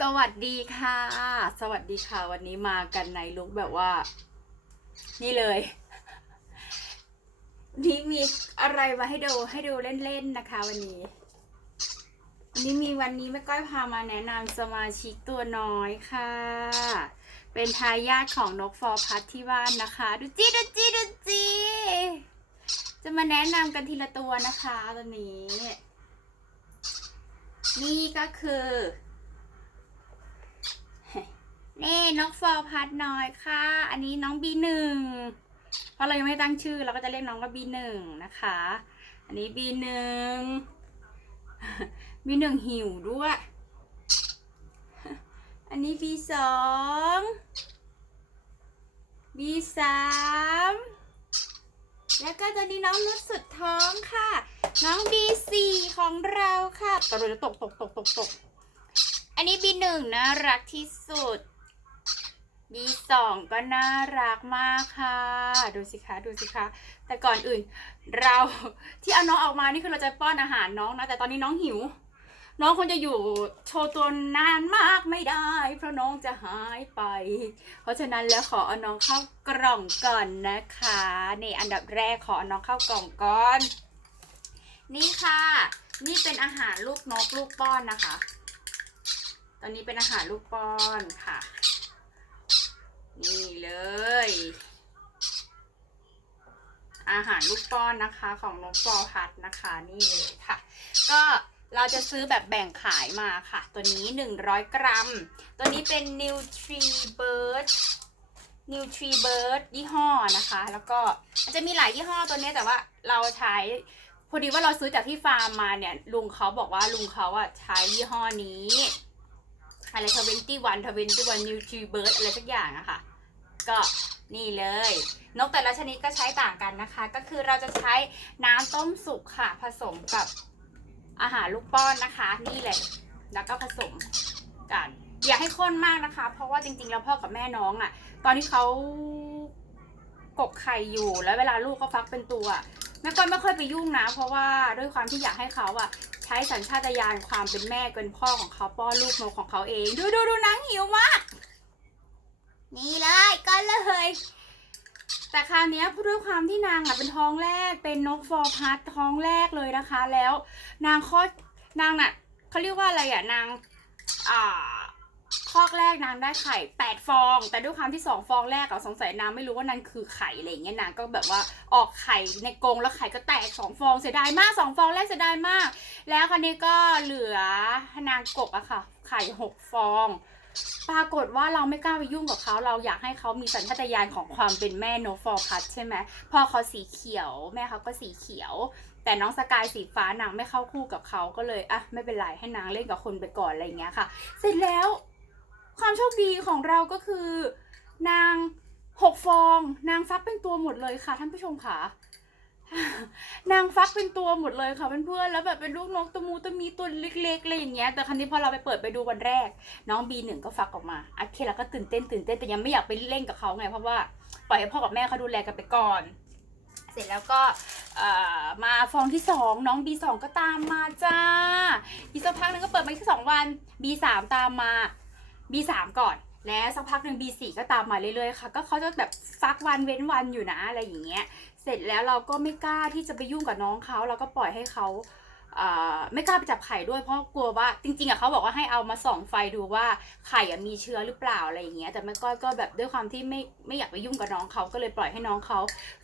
สวัสดีค่ะ สวัสดีค่ะ วันนี้มากันในลุคแบบว่า นี่เลย นี่มีอะไรมาให้ดูให้ดูเล่นๆนะคะ วันนี้วันนี้มีวันนี้แม่ก้อยพามาแนะนำสมาชิกตัวน้อยค่ะ เป็นทายาทของนกฟอร์พัทที่บ้านนะคะ ดูจีดูจีดูจีจะมาแนะนำกันทีละตัวนะคะตอนนี้ นี่ก็คือ นี่นกฟอร์พัดน้อยค่ะ อันนี้น้องบีหนึ่งเพราะเรายังไม่ตั้งชื่อเราก็จะเรียกน้องว่าบีหนึ่งนะคะ อันนี้บีหนึ่งบีหนึ่งหิวด้วย อันนี้บีสองบีสามแล้วก็ตอนนี้น้องนุชสุดท้องค่ะ น้องบีสี่ของเราค่ะตกเลยตกตกตกตกตกอันนี้บีหนึ่งน่ารักที่สุด บีสองก็น่ารักมากค่ะ ดูสิคะดูสิคะแต่ก่อนอื่น เราที่เอาน้องออกมานี่คือเราจะป้อนอาหารน้องนะ แต่ตอนนี้น้องหิว น้องคงจะอยู่โชว์ตัวนานมากไม่ได้ เพราะน้องจะหายไป เพราะฉะนั้นแล้วขอเอาน้องเข้ากล่องก่อนนะคะนี่อันดับแรกขอเอาน้องเข้ากล่องก่อน นี่ค่ะ นี่เป็นอาหารลูกนกลูกป้อนนะคะ ตอนนี้เป็นอาหารลูกป้อนค่ะ นี่เลย อาหารลูกป้อนนะคะของนกฟอพัดนะคะนี่เลยค่ะ ก็เราจะซื้อแบบแบ่งขายมาค่ะ ตัวนี้ 100 กรัม ตัวนี้เป็น NutriBird NutriBird ยี่ห้อนะคะ แล้วก็มันจะมีหลายยี่ห้อตัวนี้แต่ว่าเราใช้พอดีว่าเราซื้อจากที่ฟาร์มมาเนี่ย ลุงเขาบอกว่าลุงเขาอะใช้ยี่ห้อนี้อะไรทเวนตี้วันทเวนตี้วันนิวทรีเบิร์ดอะไรสักอย่างอะค่ะ ก็นี่เลย นกแต่ละชนิดก็ใช้ต่างกันนะคะ ก็คือเราจะใช้น้ำต้มสุกค่ะ ผสมกับอาหารลูกป้อนนะคะ นี่เลย แล้วก็ผสมกัน อย่าให้ข้นมากนะคะ เพราะว่าจริงๆแล้วพ่อกับแม่น้องอะตอนที่เขากกไข่อยู่แล้วเวลาลูกเขาฟักเป็นตัวแม่ก้อยไม่ค่อยไปยุ่งนะ เพราะว่าด้วยความที่อยากให้เขาอะใช้สัญชาตญาณความเป็นแม่เป็นพ่อของเขาป้อนลูกนกของเขาเอง ดูดูดูนางหิวมาก นี่เลยก็เลย แต่คราวนี้ด้วยความที่นางอะเป็นท้องแรก เป็นนกฟอร์พัดท้องแรกเลยนะคะ แล้ว นางคลอดนางน่ะเขาเรียกว่าอะไรอะนางอ่าคอกแรกนางได้ไข่แปดฟอง แต่ด้วยความที่สองฟองแรกอะสงสัยนางไม่รู้ว่านั่นคือไข่อะไรอย่างเงี้ยนางก็แบบว่าออกไข่ในกรงแล้วไข่ก็แตกสองฟองเสียดายมากสองฟองแรกเสียดายมาก แล้วคราวนี้ก็เหลือนางกบอะค่ะ ไข่หกฟอง ปรากฏว่าเราไม่กล้าไปยุ่งกับเขาเราอยากให้เขามีสัญชาตญาณของความเป็นแม่โนฟอร์พัทใช่ไหมพ่อเขาสีเขียว แม่เขาก็สีเขียว แต่น้องสกายสีฟ้านางไม่เข้าคู่กับเขาก็เลยอะไม่เป็นไรให้นางเล่นกับคนไปก่อนอะไรอย่างเงี้ยค่ะ เสร็จแล้วความโชคดีของเราก็คือ นางหกฟอง นางฟักเป็นตัวหมดเลยค่ะท่านผู้ชมค่ะ นางฟักเป็นตัวหมดเลยค่ะเพื่อนๆแล้วแบบเป็นลูกนกตะมูตะมีตัวเล็กๆอะไรอย่างเงี้ย แต่ครั้นี้พอเราไปเปิดไปดูวันแรก น้องบีหนึ่งก็ฟักออกมาโอเคเราก็ตื่นเต้นตื่นเต้นแต่ยังไม่อยากไปเล่นกับเขาไงเพราะว่าปล่อยให้พ่อกับแม่เขาดูแลกันไปก่อน เสร็จแล้วก็มาฟองที่สองน้องบีสองก็ตามมาจ้าอีกสักพักหนึงก็เปิดมาแค่สองวันบีสามตามมาบีสามก่อนแล้วสักพักหนึ่ง B4 ก็ตามมาเรื่อยๆค่ะ ก็เขาจะแบบฟักวันเว้นวันอยู่นะอะไรอย่างเงี้ย เสร็จแล้วเราก็ไม่กล้าที่จะไปยุ่งกับน้องเขาเราก็ปล่อยให้เขาไม่กล้าไปจับไข่ด้วยเพราะกลัวว่าจริงๆอะเขาบอกว่าให้เอามาส่องไฟดูว่าไข่อะมีเชื้อหรือเปล่าอะไรอย่างเงี้ยแต่แม่ก้อยก็แบบด้วยความที่ไม่ไม่อยากไปยุ่งกับน้องเขาก็เลยปล่อยให้น้องเขา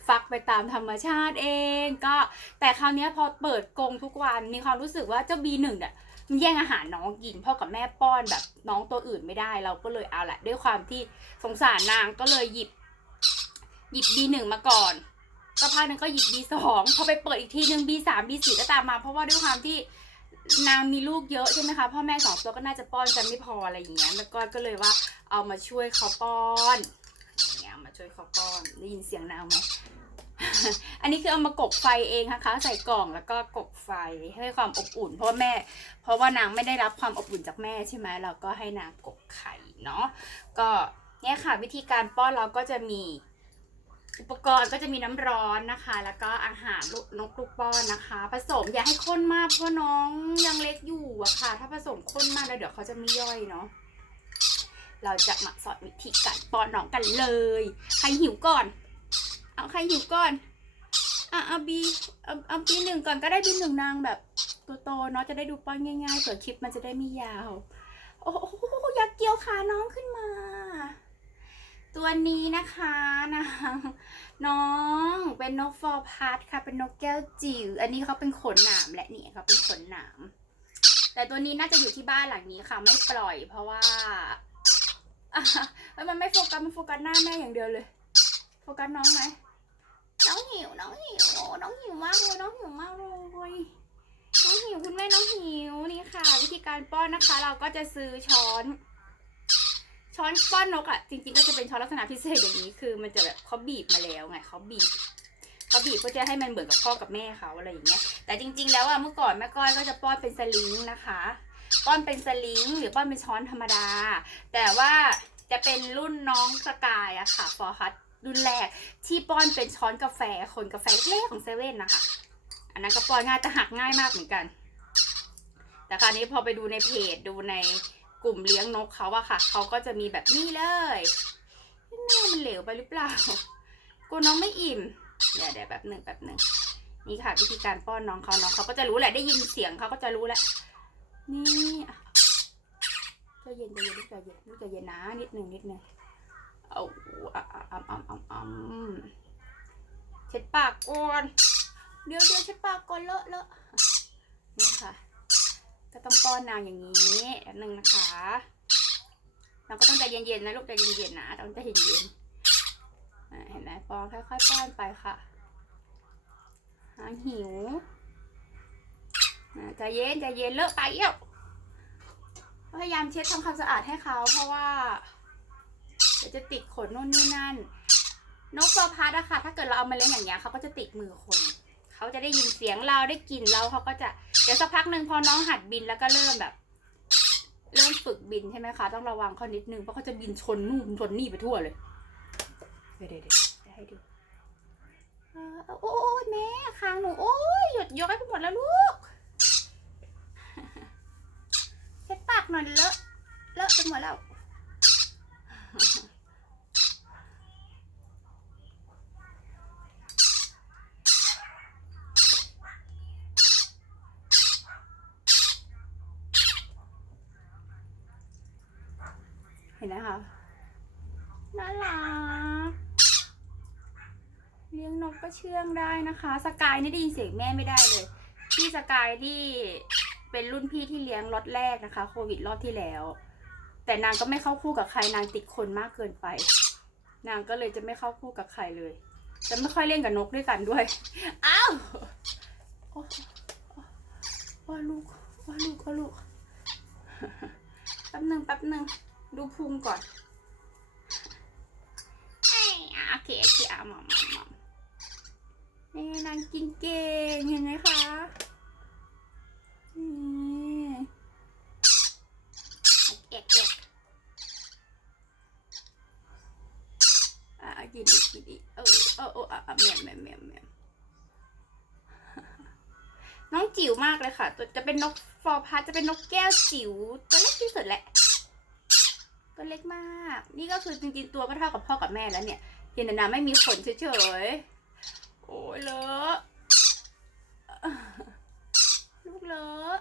ฟักไปตามธรรมชาติเอง ก็แต่คราวนี้พอเปิดกรงทุกวันมีความรู้สึกว่าเจ้า B1 เนี่ยมันแย่งอาหารน้องกินพ่อกับแม่ป้อนแบบน้องตัวอื่นไม่ได้เราก็เลยเอาแหละด้วยความที่สงสารนางก็เลยหยิบหยิบ B1 มาก่อน สักพักหนึงก็หยิบ B2 พอไปเปิดอีกทีหนึ่ง B3 B4 ก็ตามมา เพราะว่าด้วยความที่นางมีลูกเยอะใช่ไหมคะพ่อแม่สองตัวก็น่าจะป้อนกันไม่พออะไรอย่างเงี้ยแล้วก็ก็เลยว่าเอามาช่วยเขาป้อนอย่างเงี้ยมาช่วยเขาป้อนได้ยินเสียงนางไหม อันนี้คือเอามากบไฟเองนะคะ ใส่กล่องแล้วก็กบไฟให้ความอบอุ่น เพราะว่าแม่ เพราะว่านางไม่ได้รับความอบอุ่นจากแม่ใช่ไหมเราก็ให้นางกบไข่เนาะก็เนี่ยค่ะวิธีการป้อนเราก็จะมี อุปกรณ์ก็จะมีน้ำร้อนนะคะ แล้วก็อาหารนกลูกป้อนนะคะ ผสมอย่าให้ข้นมากเพราะน้องยังเล็กอยู่อะค่ะ ถ้าผสมข้นมากแล้วเดี๋ยวเขาจะไม่ย่อยเนาะเราจะมาสอนวิธีการป้อนน้องกันเลย ใครหิวก่อน เอาใครหิวก่อนอะเอาบีเอาเอาบีหนึ่งก่อนก็ได้บีหนึ่งนางแบบตัวโตเนาะจะได้ดูป้อนง่ายๆเผื่อคลิปมันจะได้ไม่ยาว โอ้โหอยากเกี่ยวขาน้องขึ้นมา ตัวนี้นะคะนางน้องเป็นนกฟอร์พัดค่ะ เป็นนกแก้วจิ๋วอันนี้เขาเป็นขนหนามแหละนี่เขาเป็นขนหนาม แต่ตัวนี้น่าจะอยู่ที่บ้านหลังนี้ค่ะ ไม่ปล่อยเพราะว่าเอ้ยมันไม่โฟกัสมันโฟกัสหน้าแม่อย่างเดียวเลย โฟกัสน้องไหมน้องหิวน้องหิวน้องหิวมากเลยน้องหิวมากเลยน้องหิวคุณแม่น้องหิวนี่ค่ะ วิธีการป้อนนะคะ เราก็จะซื้อช้อน ช้อนป้อนนกอะ่ะจริงๆก็จะเป็นช้อนลักษณะพิเศษอย่างนี้คือมันจะแบบเขาบีบมาแล้วไงเขาบีบเขาบีบเพื่อจะให้มันเหมือนกับพ่อกับแม่เขาอะไรอย่างเงี้ยแต่จริง ๆ แล้วอะเมื่อก่อนแม่ก้อยก็จะป้อนเป็นสลิงนะคะป้อนเป็นสลิงหรือป้อนเป็นช้อนธรรมดา แต่ว่าจะเป็นรุ่นน้องสกายอะค่ะฟอร์ฮัตรุ่นแรกที่ป้อนเป็นช้อนกาแฟคนกาแฟเล็กๆของเซเว่นนะคะอันนั้นก็ป้อนง่ายแต่หักง่ายมากเหมือนกัน แต่คราวนี้พอไปดูในเพจดูใน กลุ่มเลี้ยงนกเขาอะค่ะ เขาก็จะมีแบบนี้เลยแม่มันเหลวไปหรือเปล่ากลัวน้องไม่อิ่ม เดี๋ยวเดี๋ยวแบบหนึ่งแบบหนึ่งนี่ค่ะ วิธีการป้อนน้องเขาน้องเขาก็จะรู้แหละได้ยินเสียงเขาก็จะรู้แหละนี่อะใจเย็นใจเย็นลูกใจเย็นลูกใจเย็นนะนิดหนึ่งนิดหนึ่งเอาอะอะอะอะอะอะเช็ดปากก่อนเดี๋ยวเดี๋ยวเช็ดปากก่อนเลอะเลอะนี่ค่ะ ก็ต้องป้อนนางอย่างนี้อันหนึ่งนะคะเราก็ต้องใจเย็นๆนะลูกใจเย็นๆนะต้องใจเย็นๆเห็นไหมป้อนค่อยๆป้อนไปค่ะหางหิวอะใจเย็นใจเย็นเลอะไปเอี้ยวพยายามเช็ดทำความสะอาดให้เขาเพราะว่าเดี๋ยวจะติดขนนู่นนี่นั่น นกโซพาดอะค่ะ ถ้าเกิดเราเอามาเลี้ยงอย่างเงี้ยเขาก็จะติดมือคน เขาจะได้ยินเสียงเราได้กลิ่นเราเขาก็จะเดี๋ยวสักพักหนึ่งพอน้องหัดบินแล้วก็เริ่มแบบ เริ่มฝึกบินใช่ไหมคะต้องระวังเขานิดนึงเพราะเขาจะบินชนนู่นชนนี่ไปทั่วเลยเดี๋ยวเดี๋ยวเดี๋ยวจะให้ดูเออโอ้ยแม่คางหนูโอ้ยหยดย้อยไปหมดแล้วลูกเช็ดปากหน่อยเลอะเลอะไปหมดแล้ว เห็นไหมคะน่ารักเลี้ยงนกก็เชื่องได้นะคะ สกายนี่ได้ยินเสียงแม่ไม่ได้เลย พี่สกายที่เป็นรุ่นพี่ที่เลี้ยงล็อตแรกนะคะ โควิดรอบที่แล้ว แต่นางก็ไม่เข้าคู่กับใครนางติดคนมากเกินไป นางก็เลยจะไม่เข้าคู่กับใครเลย จะไม่ค่อยเล่นกับนกด้วยกันด้วยอ้าวว่าลูกว่าลูกว่าลูกแป๊บหนึ่งแป๊บหนึ่ง ดูพุงก่อนไอ้อะโอเคโอเคอะมอมมอมมอมนี่นางกินเก่งเห็นไหมคะนี่เอกเอกอะกินอีกกินอีกเออเออเอออะอะเมียมเมียมเมียมเมียมน้องจิ๋วมากเลยค่ะ ตัวจะเป็นนกฟอร์พาจะเป็นนกแก้วจิ๋วตัวเล็กที่สุดแหละ ตัวเล็กมาก นี่ก็คือจริงๆตัวก็เท่ากับพ่อกับแม่แล้วเนี่ยเห็นนาไม่มีขนเฉยๆ โอ้ยเลอะลูกเลอะ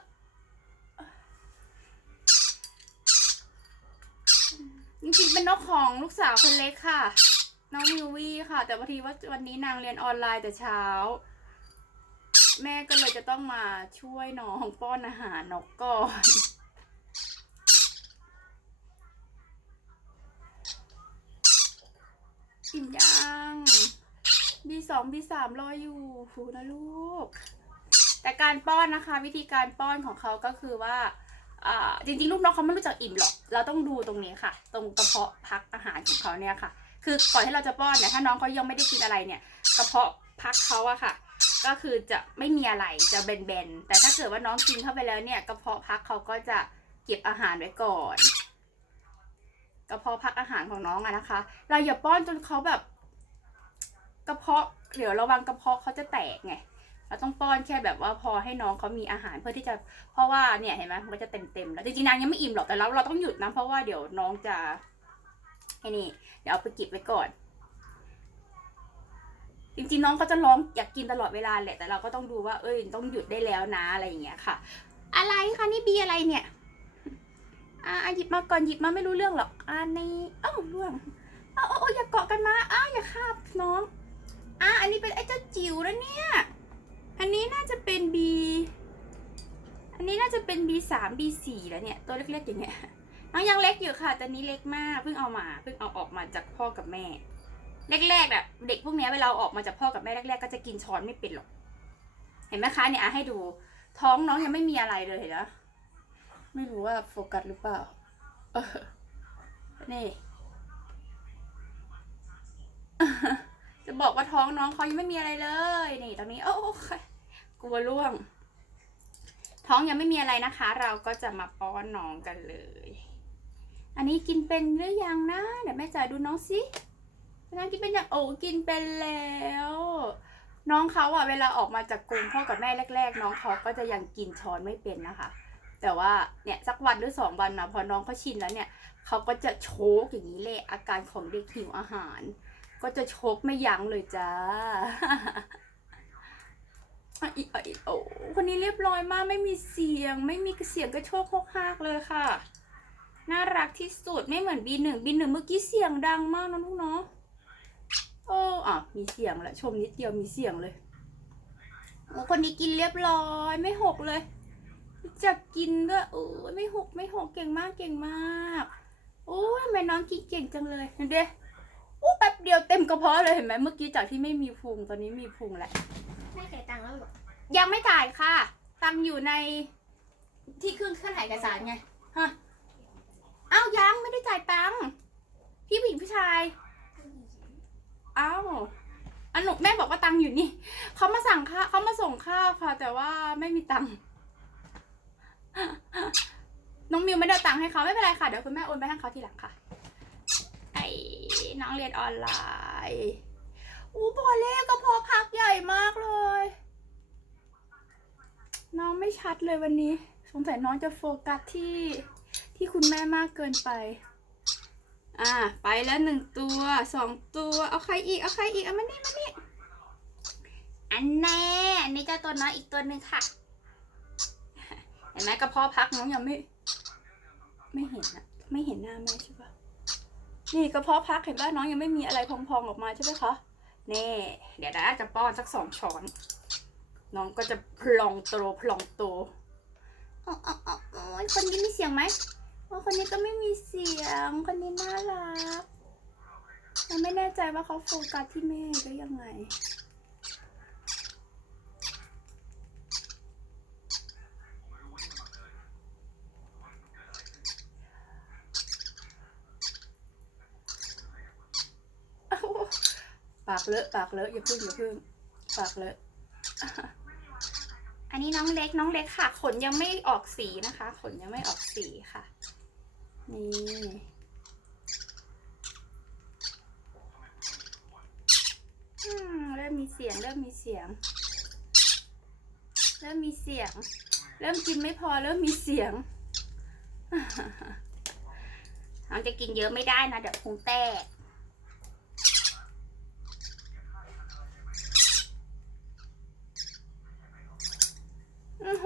จริงๆเป็นนกของลูกสาวคนเล็กค่ะ น้องมิววี่ค่ะ แต่พอดีว่าวันนี้นางเรียนออนไลน์แต่เช้า แม่ก็เลยจะต้องมาช่วยน้องป้อนอาหารนกก่อน อิ่มยังบีสองบีสามรออยู่หูนะลูก แต่การป้อนนะคะ วิธีการป้อนของเขาก็คือว่าจริงๆ ลูกน้องเขาไม่รู้จักอิ่มหรอก เราต้องดูตรงนี้ค่ะ ตรงกระเพาะพักอาหารของเขาเนี่ยค่ะ คือก่อนที่เราจะป้อนเนี่ยถ้าน้องเขายังไม่ได้กินอะไรเนี่ย กระเพาะพักเขาอะค่ะ ก็คือจะไม่มีอะไรจะเบนๆแต่ถ้าเกิดว่าน้องกินเข้าไปแล้วเนี่ย กระเพาะพักเขาก็จะเก็บอาหารไว้ก่อน กระเพาะพักอาหารของน้องอะนะคะ เราอย่าป้อนจนเขาแบบ กระเพาะเดี๋ยวระวังกระเพาะเขาจะแตกไงเราต้องป้อนแค่แบบว่าพอให้น้องเขามีอาหารเพื่อที่จะเพราะว่าเนี่ยเห็นไหมมันจะเต็มเต็มแล้วจริงๆนางยังไม่อิ่มหรอกแต่เราเราต้องหยุดนะเพราะว่าเดี๋ยวน้องจะไอ้นี่ เดี๋ยวเอาไปเก็บไว้ก่อน จริงๆน้องเขาจะร้องอยากกินตลอดเวลาแหละแต่เราก็ต้องดูว่าเอ้ยต้องหยุดได้แล้วนะอะไรอย่างเงี้ยค่ะ อะไรคะนี่บีอะไรเนี่ย อ่าหยิบมาก่อนหยิบมาไม่รู้เรื่องหรอกอ่านี่เอ้าเรื่องเอ้าเออ้อย่าเกาะกันมาอ้าวอย่าคาบน้องอ่าอันนี้เป็นไอ้เจ้าจิ๋วแล้วเนี่ย อันนี้น่าจะเป็น B อันนี้น่าจะเป็น B สาม B สี่แล้วเนี่ย ตัวเล็กๆอย่างเงี้ยน้องยังเล็กอยู่ค่ะต่นี้เล็กมากเพิ่งเอามาเพิ่งเอาออกมาจากพ่อกับแม่แรกๆแบบเด็กพวกนี้เวลาออกมาจากพ่อกับแม่แรก ๆ ก็จะกินช้อนไม่เป็นหรอก เห็นไหมคะเนี่ยให้ดูท้องน้องยังไม่มีอะไรเลยเห็นไหม ไม่รู้ว่าโฟกัสหรือเปล่า เออ นี่ จะบอกว่าท้องน้องเขายังไม่มีอะไรเลย นี่ตรงนี้โอ้โอเคกลัวร่วง ท้องยังไม่มีอะไรนะคะ เราก็จะมาป้อนน้องกันเลย อันนี้กินเป็นหรือยังนะ เดี๋ยวแม่จ๋าดูน้องสิน้องกินเป็นยังโอ้กินเป็นแล้ว น้องเขาอะเวลาออกมาจากกรงพ่อกับแม่แรก ๆ น้องเขาก็จะยังกินช้อนไม่เป็นนะคะ แต่ว่าเนี่ยสักวันหรือสองวันนะพอน้องเขาชินแล้วเนี่ยเขาก็จะโชกอย่างนี้เลยอาการของเด็กหิวอาหาร ก็จะโชกไม่ยั้งเลยจ้าอีอีโอ้คนนี้เรียบร้อยมากไม่มีเสียง ไม่มีเสียงกระโชกโคกฮากเลยค่ะ น่ารักที่สุดไม่เหมือนบีหนึ่งบีหนึ่งเมื่อกี้เสียงดังมากนะลูกเนาะเอออะมีเสียงแหละชมนิดเดียวมีเสียงเลยโอ้คนนี้กินเรียบร้อยไม่หกเลย จะกินด้วยโอ้ยไม่หกไม่หกเก่งมากเก่งมากโอ้ยทำไมน้องกินเก่งจังเลยเห็นเด้โอ้แป๊บเดียวเต็มกระเพาะเลยเห็นไหมเมื่อกี้จากที่ไม่มีพุงตอนนี้มีพุงแล้วไม่จ่ายตังค์แล้วเหรอยังไม่จ่ายค่ะ ตังค์อยู่ในที่เครื่องเครื่องถ่ายเอกสารไงฮะอ้าวยังไม่ได้จ่ายตังค์พี่ผู้หญิงผู้ชายอ้าวอันหนุแม่บอกว่าตังค์อยู่นี่เขามาสั่งข้าวเขามาส่งข้าวค่ะ แต่ว่าไม่มีตังค์ น้องมิวไม่ได้เอาตังค์ให้เขาไม่เป็นไรค่ะ เดี๋ยวคุณแม่โอนไปให้เขาทีหลังค่ะ ไอ้น้องเรียนออนไลน์อู้พอเล่ก็พอพักใหญ่มากเลย น้องไม่ชัดเลยวันนี้ สงสัยน้องจะโฟกัสที่ที่คุณแม่มากเกินไป อ่า ไปแล้วหนึ่งตัวสองตัว เอาใครอีก เอาใครอีก เอามานี่มานี่อันแน่อันนี้เจ้าตัวน้อยอีกตัวหนึ่งค่ะ ห็นไหมกระเพาะพักน้องยังไม่ ไม่เห็นอะไม่เห็นหน้าแม่ใช่ปะนี่กระเพาะพักเห็นป่ะน้องยังไม่มีอะไรพองๆออกมาใช่ไหมคะเน่เดี๋ยวนะจะป้อนสักสองช้อน น้องก็จะพลองโตพลองโตอ๋ออ๋ออ๋อคนนี้มีเสียงไหมอ๋อคนนี้ก็ไม่มีเสียง คนนี้น่ารักเราไม่แน่ใจว่าเขาโฟกัสที่แม่ก็ยังไง อ้าวปากเลอะปากเลอะอย่าพึ่งอย่าพึ่งปากเลอะอันนี้น้องเล็กน้องเล็กค่ะ ขนยังไม่ออกสีนะคะ ขนยังไม่ออกสีค่ะ นี่เริ่มมีเสียง เริ่มมีเสียง เริ่มมีเสียง เริ่มกินไม่พอเริ่มมีเสียงน้องจะกินเยอะไม่ได้นะเดี๋ยวพุงแตก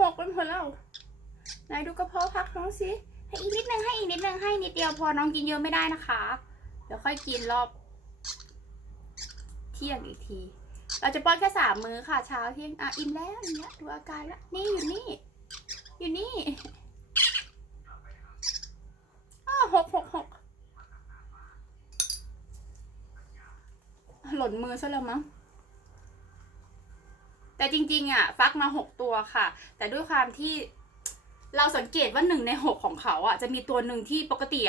หกเป็นหมดแล้วไหนดูกระเพาะพักน้องสิให้อีกนิดนึงให้อีกนิดนึงให้นิดเดียวพอน้องกินเยอะไม่ได้นะคะ เดี๋ยวค่อยกินรอบ เที่ยงอีกที เราจะป้อนแค่สามมื้อค่ะเช้าเที่ยงอะอิ่มแล้วอิ่มแล้วดูอาการแล้วนี่อยู่นี่ อยู่นี่อ้าหกหกหกหล่นมือซะแล้วมั้ง แต่จริงๆอะฟักมาหกตัวค่ะ แต่ด้วยความที่เราสังเกตว่าหนึ่งในหกของเขาอะจะมีตัวหนึ่งที่ปกติ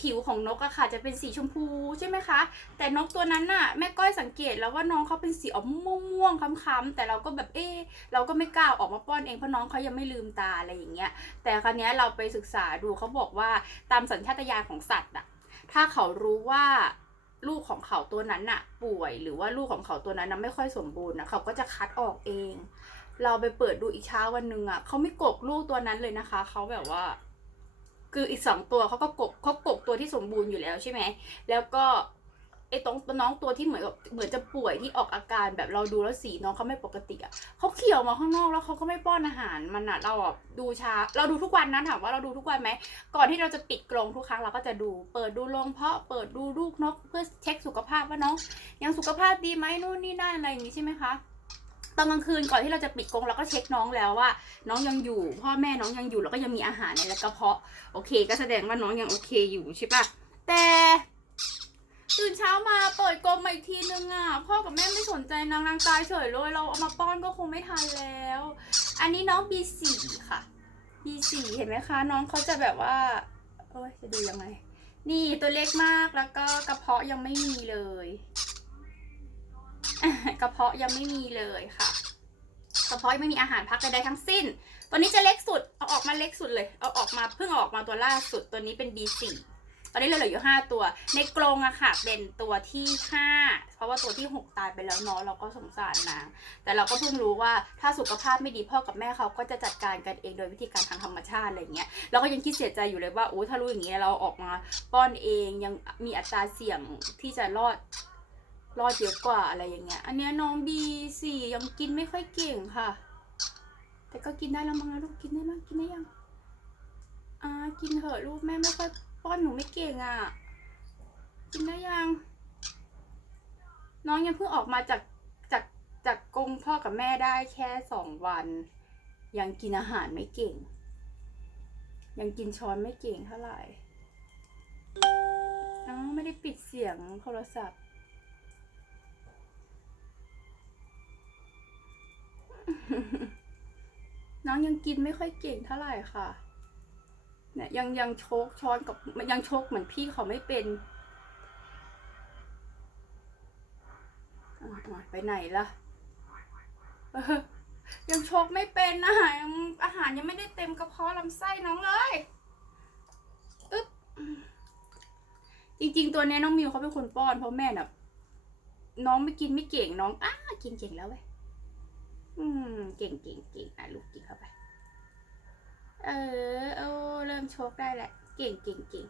ผิวของนกอะค่ะจะเป็นสีชมพูใช่ไหมคะ แต่นกตัวนั้นน่ะแม่ก้อยสังเกตแล้วว่าน้องเขาเป็นสีออกม่วงๆค้ำๆแต่เราก็แบบเออเราก็ไม่กล้าออกมาป้อนเองเพราะน้องเขายังไม่ลืมตาอะไรอย่างเงี้ย แต่ครั้นี้เราไปศึกษาดูเขาบอกว่าตามสัญชาตญาณของสัตว์อะถ้าเขารู้ว่า ลูกของเขาตัวนั้นน่ะ ป่วยหรือว่าลูกของเขาตัวนั้นน่ะไม่ค่อยสมบูรณ์นะเขาก็จะคัดออกเอง เราไปเปิดดูอีกเช้าวันหนึ่งอะเขาไม่กกลูกตัวนั้นเลยนะคะเขาแบบว่า คืออีกสองตัวเขาก็กบเขากบตัวที่สมบูรณ์อยู่แล้วใช่ไหมแล้วก็ ไอ้ตรงน้องตัวที่เหมือนกับเหมือนจะป่วยที่ออกอาการแบบเราดูแล้วสีน้องเขาไม่ปกติอะเขาเขี่ยวมาข้างนอกแล้วเขาก็ไม่ป้อนอาหารมันอะเราอะดูช้า เราดูทุกวันนะถามว่าเราดูทุกวันไหมก่อนที่เราจะปิดกรงทุกครั้งเราก็จะดูเปิดดูโรงเพาะเปิดดูลูกนก เพื่อเช็คสุขภาพว่าน้อง ยังสุขภาพดีไหมนู่นนี่นั่นอะไรอย่างนี้ใช่ไหมคะตอนกลางคืนก่อนที่เราจะปิดกรงเราก็เช็คน้องแล้วว่า น้องยังอยู่ พ่อแม่น้องยังอยู่แล้วก็ยังมีอาหารในกระเพาะโอเค ก็แสดงว่าน้องยังโอเคอยู่ใช่ปะแต่ ตื่นเช้ามาเปิดกรงมาอีกทีนึงอะ พ่อกับแม่ไม่สนใจนางนางตายเฉยเลย เราเอามาป้อนก็คงไม่ทันแล้ว อันนี้น้อง B4 ค่ะ B4 เห็นไหมคะ น้องเขาจะแบบว่าเอ้ยจะดูยังไง นี่ตัวเล็กมากแล้วก็กระเพาะยังไม่มีเลย กระเพาะยังไม่มีเลยค่ะ กระเพาะยังไม่มีอาหารพักใดๆทั้งสิ้น ตัวนี้จะเล็กสุด เอาออกมาเล็กสุดเลย เอาออกมาเพิ่งออกมาตัวล่าสุด ตัวนี้เป็น B4 ตอนนี้เราเหลืออยู่ห้าตัว ในกรงอะค่ะ เป็นตัวที่ห้าเพราะว่าตัวที่หกตายไปแล้วเนาะเราก็สงสารนางแต่เราก็เพิ่งรู้ว่าถ้าสุขภาพไม่ดีพ่อกับแม่เขาก็จะจัดการกันเองโดยวิธีการทางธรรมชาติอะไรเงี้ยเราก็ยังคิดเสียใจอยู่เลยว่าโอ้ถ้ารู้อย่างนี้เราออกมาป้อนเองยังมีอัตราเสี่ยงที่จะรอดรอดเยอะกว่าอะไรอย่างเงี้ย อันเนี้ยน้องบีสี่ยังกินไม่ค่อยเก่งค่ะ แต่ก็กินได้แล้วมั้งนะลูกกินได้มั้งกินได้ยังอ่ากินเถอะลูกแม่ไม่ค่อย ป้อนหนูไม่เก่งอะ กินได้ยัง น้องยังเพิ่งออกมาจากจากจากกรงพ่อกับแม่ได้แค่สองวัน ยังกินอาหารไม่เก่ง ยังกินช้อนไม่เก่งเท่าไหร่อ้าวไม่ได้ปิดเสียงโทรศัพท์น้องยังกินไม่ค่อยเก่งเท่าไหร่ค่ะ เนี่ยยังยังโชกช้อนกับยังโชกเหมือนพี่เขาไม่เป็นไปไหนล่ะยังโชกไม่เป็นอาหารอาหารยังไม่ได้เต็มกระเพาะลำไส้น้องเลยอึ๊บจริงๆตัวเนี้ยน้องมิวเขาเป็นคนป้อนเพราะแม่น่ะน้องไม่กินไม่เก่งน้องอ้ากินเก่งแล้วเว้ยอืมเก่งเก่งเก่งอะลูกกินเข้าไป เออ โอ้ เริ่มโชกได้แหละ เก่งเก่งเก่ง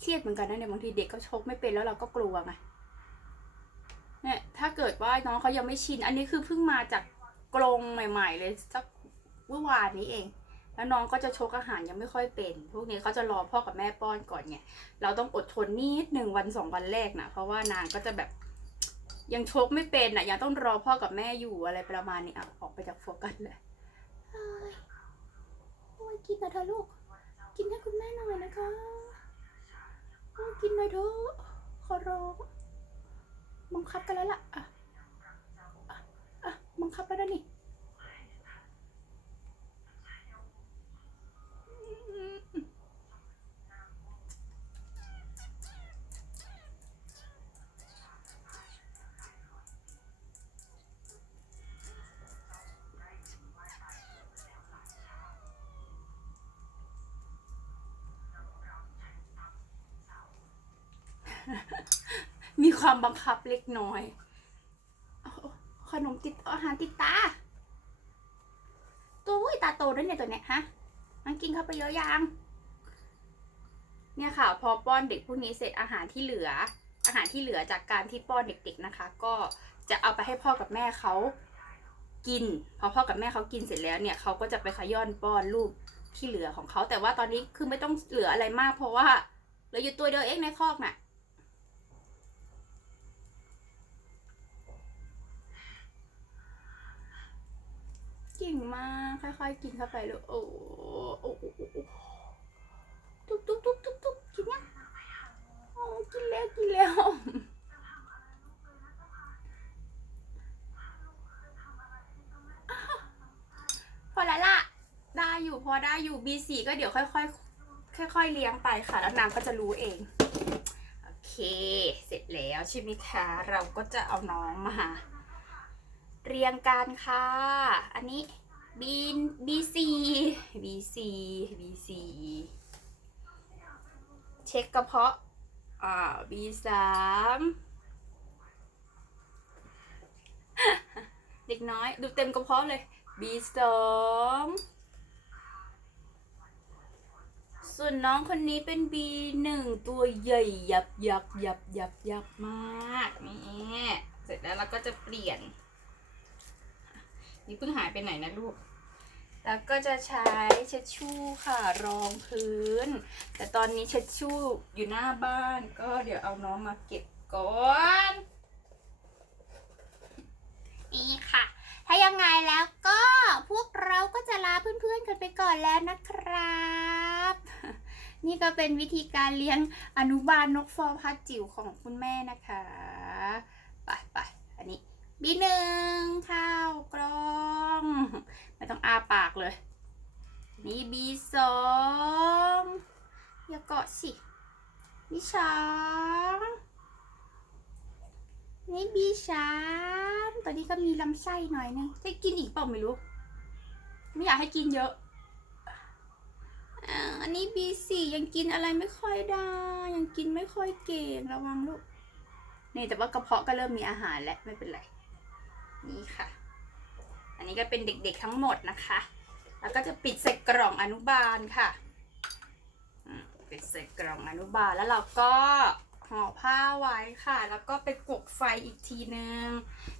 เครียดเหมือนกันนะเนี่ยบางทีเด็กก็ชกไม่เป็นแล้วเราก็กลัวไงเนี่ยถ้าเกิดว่าน้องเขายังไม่ชิน อันนี้คือเพิ่งมาจากกรงใหม่ ๆ เลยสักเมื่อวานนี้เอง แล้วน้องก็จะชกอาหารยังไม่ค่อยเป็น พวกนี้เขาจะรอพ่อกับแม่ป้อนก่อนไงเราต้องอดทนนิดหนึ่งวันสองวันแรกนะเพราะว่านางก็จะแบบยังชกไม่เป็นอะยังต้องรอพ่อกับแม่อยู่อะไรประมาณนี้อะออกไปจากโฟกัสเลยโอ้ยกินหน่อยเถอะลูก กินให้คุณแม่หน่อยนะคะโอ้ยกินหน่อยเถอะขอร้องบังคับกันแล้วล่ะอะอะอะบังคับแล้วนะนี่ มีความบังคับเล็กน้อยอขนมติดอาหารติดตา ตัวอุ้ยตาโตด้วยเนี่ยตัวเนี้ยฮะมันกินเข้าไปเยอะยังเนี่ยค่ะ พอป้อนเด็กพวกนี้เสร็จอาหารที่เหลือ อาหารที่เหลือจากการที่ป้อนเด็ก ๆนะคะ ก็จะเอาไปให้พ่อกับแม่เขากิน พอพ่อกับแม่เขากินเสร็จแล้วเนี่ยเขาก็จะไปขย้อนป้อนลูกที่เหลือของเขาแต่ว่าตอนนี้คือไม่ต้องเหลืออะไรมาก เพราะว่าเหลืออยู่ตัวเดียวเองในคอกน่ะ เก่งมากค่อยๆ กินเข้าไปเลยโอ้โหโอ้โหโอ้โหตุ๊บตุ๊บตุ๊บตุ๊บตุ๊บกินยังโอ้กินแล้วกินแล้วพอแล้วล่ะได้อยู่พอได้อยู่ B4 ก็เดี๋ยวค่อยๆค่อยๆเลี้ยงไปค่ะ แล้วนางก็จะรู้เองโอเค เสร็จแล้วใช่ไหมคะ เราก็จะเอาน้องมา เรียงกันค่ะ อันนี้ B B4 B4 B4 เช็คกระเพาะอ่า B สามเด็กน้อยดูเต็มกระเพาะเลย B สองส่วนน้องคนนี้เป็น B หนึ่งตัวใหญ่ยับยับยับยับยับมากนี่เสร็จแล้วเราก็จะเปลี่ยน นี่เพิ่งหายไปไหนนะลูก แล้วก็จะใช้เช็ดชู่ค่ะรองพื้น แต่ตอนนี้เช็ดชู่อยู่หน้าบ้านก็เดี๋ยวเอาน้องมาเก็บก่อนนี่ค่ะ ถ้ายังไงแล้วก็พวกเราก็จะลาเพื่อนๆกันไปก่อนแล้วนะครับ นี่ก็เป็นวิธีการเลี้ยงอนุบาลนกฟอร์พัดจิ๋วของคุณแม่นะคะ ไปไปอันนี้บีหนึ่งข้าวกล้อง ไม่ต้องอาปากเลย นี่บีสองอย่าเกาะสิบีสองนี่บีสามตอนนี้ก็มีลำไส้หน่อยนึงจะกินอีกเปล่าไม่รู้ ไม่อยากให้กินเยอะอันนี้บีสี่ยังกินอะไรไม่ค่อยได้ ยังกินไม่ค่อยเก่งระวังลูกนี่แต่ว่ากระเพาะก็เริ่มมีอาหารแล้วไม่เป็นไร นี่ค่ะ อันนี้ก็เป็นเด็กๆทั้งหมดนะคะ แล้วก็จะปิดใส่กล่องอนุบาลค่ะปิดใส่กล่องอนุบาลแล้วเราก็ห่อผ้าไว้ค่ะ แล้วก็ไปกดไฟอีกทีนึง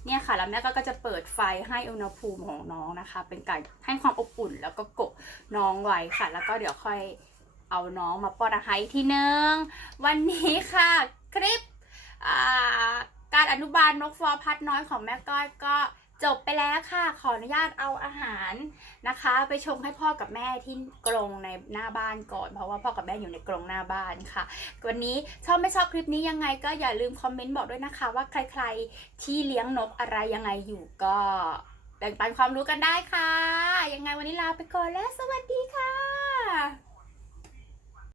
เนี่ยค่ะ แล้วแม่ก็จะเปิดไฟให้อุณหภูมิของน้องนะคะ เป็นการให้ความอบอุ่นแล้วก็กดน้องไว้ค่ะ แล้วก็เดี๋ยวค่อยเอาน้องมาป้อนอาหารอีกทีนึง วันนี้ค่ะคลิปการอนุบาลนกฟอพัดน้อยของแม่ก้อยก็ จบไปแล้วค่ะ ขออนุญาตเอาอาหารนะคะ ไปชงให้พ่อกับแม่ที่กรงในหน้าบ้านก่อน เพราะว่าพ่อกับแม่อยู่ในกรงหน้าบ้านค่ะ วันนี้ชอบไม่ชอบคลิปนี้ยังไงก็อย่าลืมคอมเมนต์บอกด้วยนะคะ ว่าใครๆที่เลี้ยงนกอะไรยังไงอยู่ก็แบ่งปันความรู้กันได้ค่ะ ยังไงวันนี้ลาไปก่อนแล้ว สวัสดีค่ะ